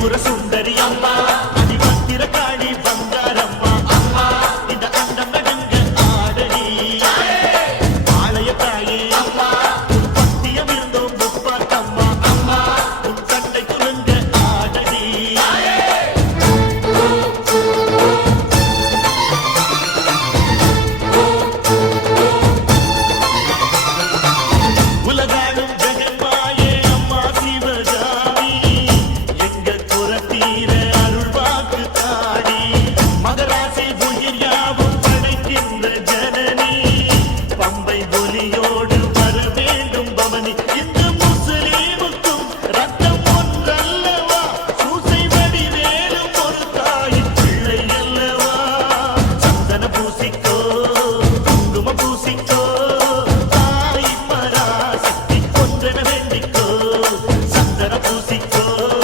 திரிபுர சுந்தரி அம்மா তো